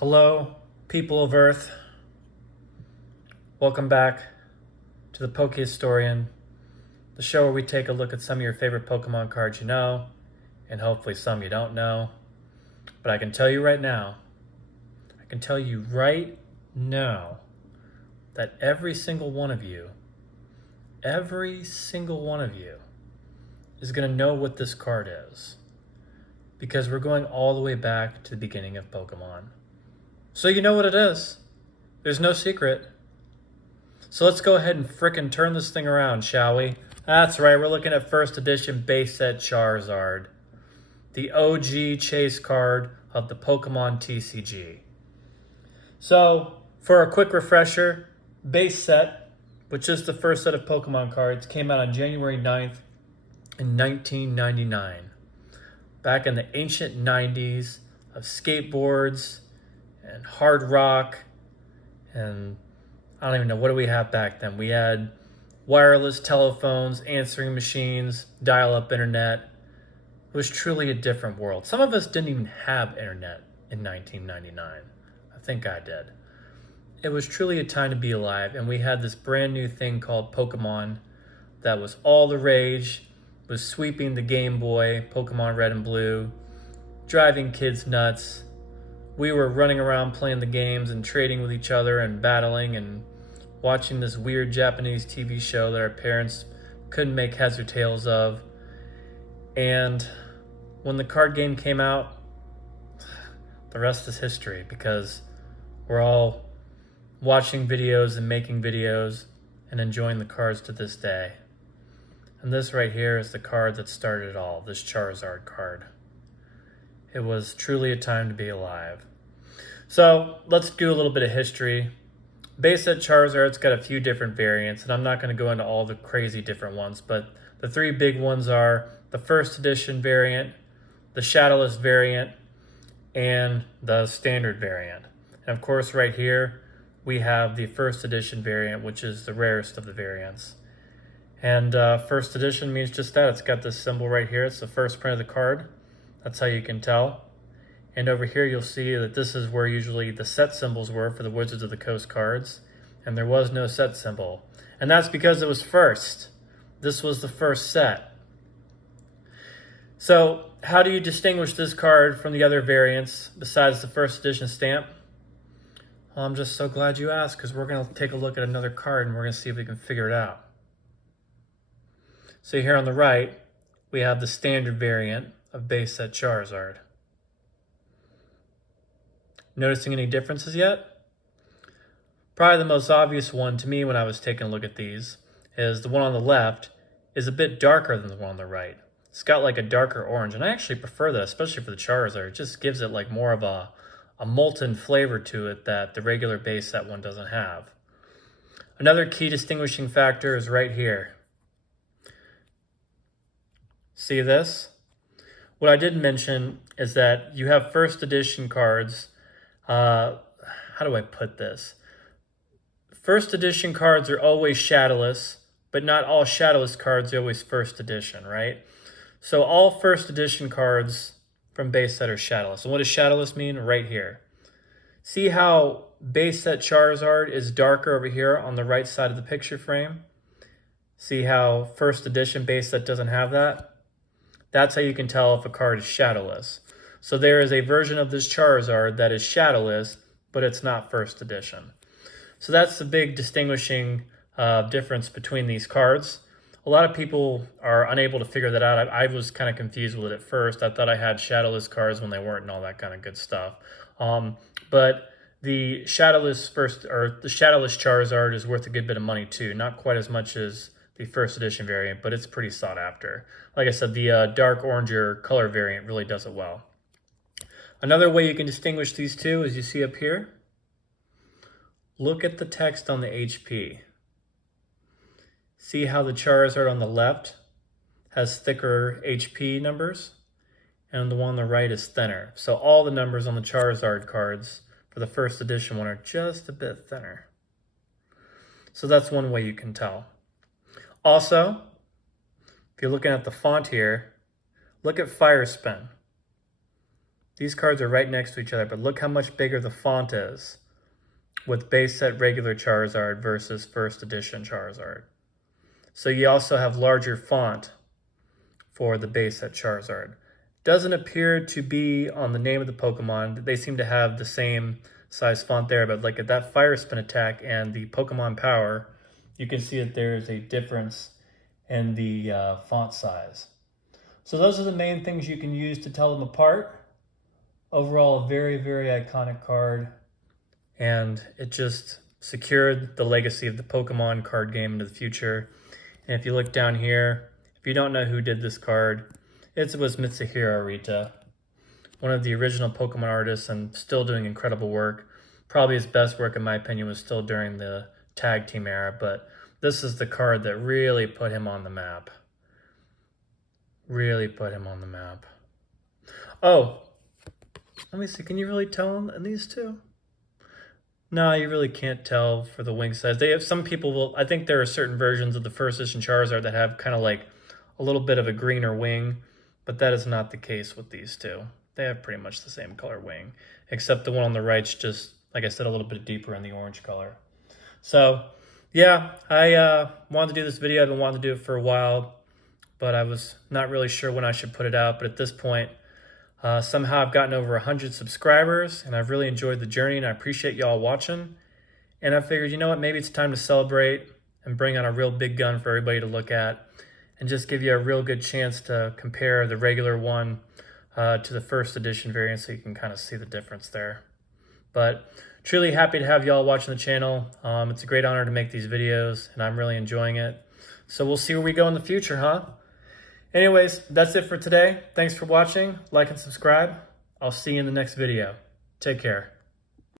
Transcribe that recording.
Hello, people of Earth. Welcome back to the Poke Historian, the show where we take a look at some of your favorite Pokemon cards you know, and hopefully some you don't know. But I can tell you right now, that every single one of you is going to know what this card is. Because we're going all the way back to the beginning of Pokemon. So you know what it is. There's no secret. So let's go ahead and frickin' turn this thing around, shall we? That's right, we're looking at first edition base set Charizard. The OG chase card of the Pokemon TCG. So, for a quick refresher, base set, which is the first set of Pokemon cards, came out on January 9th in 1999. Back in the ancient 90s of skateboards and hard rock and I don't even know, what do we have back then? We had wireless telephones, answering machines, dial-up internet. It was truly a different world. Some of us didn't even have internet in 1999. I think I did. It was truly a time to be alive, and we had this brand new thing called Pokemon that was all the rage, was sweeping the Game Boy, Pokemon Red and Blue, driving kids nuts. We were running around playing the games and trading with each other and battling and watching this weird Japanese TV show that our parents couldn't make heads or tails of. And when the card game came out, the rest is history, because we're all watching videos and making videos and enjoying the cards to this day. And this right here is the card that started it all, this Charizard card. It was truly a time to be alive. So let's do a little bit of history. Base set Charizard's got a few different variants, and I'm not going to go into all the crazy different ones, but the three big ones are the first edition variant, the Shadowless variant, and the standard variant. And of course right here we have the first edition variant, which is the rarest of the variants. And first edition means just that. It's got this symbol right here. It's the first print of the card. That's how you can tell. And over here you'll see that this is where usually the set symbols were for the Wizards of the Coast cards. And there was no set symbol. And that's because it was first. This was the first set. So how do you distinguish this card from the other variants besides the first edition stamp? Well, I'm just so glad you asked, because we're going to take a look at another card and we're going to see if we can figure it out. So here on the right, we have the standard variant of base set Charizard. Noticing any differences yet? Probably the most obvious one to me when I was taking a look at these is the one on the left is a bit darker than the one on the right. It's got like a darker orange, and I actually prefer that, especially for the Charizard. It just gives it like more of a molten flavor to it that the regular base set one doesn't have. Another key distinguishing factor is right here. See this? What I didn't mention is that you have first edition cards. How do I put this? First edition cards are always shadowless, but not all shadowless cards are always first edition, right? So all first edition cards from base set are shadowless. And what does shadowless mean? Right here. See how base set Charizard is darker over here on the right side of the picture frame? See how first edition base set doesn't have that? That's how you can tell if a card is shadowless. So there is a version of this Charizard that is shadowless, but it's not first edition. So that's the big distinguishing difference between these cards. A lot of people are unable to figure that out. I was kind of confused with it at first. I thought I had shadowless cards when they weren't and all that kind of good stuff. But the shadowless Charizard is worth a good bit of money too. Not quite as much as the first edition variant, but it's pretty sought after. Like I said, the dark oranger color variant really does it well. Another way you can distinguish these two is you see up here. Look at the text on the HP. See how the Charizard on the left has thicker HP numbers, and the one on the right is thinner. So all the numbers on the Charizard cards for the first edition one are just a bit thinner. So that's one way you can tell. Also, if you're looking at the font here, look at Fire Spin. These cards are right next to each other, but look how much bigger the font is with base set regular Charizard versus first edition Charizard. So you also have larger font for the base set Charizard. Doesn't appear to be on the name of the Pokemon. They seem to have the same size font there, but like at that Fire Spin attack and the Pokemon Power, you can see that there is a difference in the font size. So those are the main things you can use to tell them apart. Overall, a very, very iconic card, and it just secured the legacy of the Pokemon card game into the future. And if you look down here, if you don't know who did this card, it was Mitsuhiro Arita, one of the original Pokemon artists and still doing incredible work. Probably his best work, in my opinion, was still during the tag team era, but this is the card that really put him on the map. Really put him on the map. Oh, let me see. Can you really tell in these two? No, you really can't tell for the wing size. They have some people will. I think there are certain versions of the first edition Charizard that have kind of like a little bit of a greener wing, but that is not the case with these two. They have pretty much the same color wing, except the one on the right's just, like I said, a little bit deeper in the orange color. So, yeah, I wanted to do this video. I've been wanting to do it for a while, but I was not really sure when I should put it out. But at this point, somehow I've gotten over 100 subscribers, and I've really enjoyed the journey, and I appreciate y'all watching. And I figured, you know what, maybe it's time to celebrate and bring on a real big gun for everybody to look at and just give you a real good chance to compare the regular one to the first edition variant so you can kind of see the difference there. But truly happy to have y'all watching the channel. It's a great honor to make these videos, and I'm really enjoying it. So we'll see where we go in the future, huh? Anyways, that's it for today. Thanks for watching. Like and subscribe. I'll see you in the next video. Take care.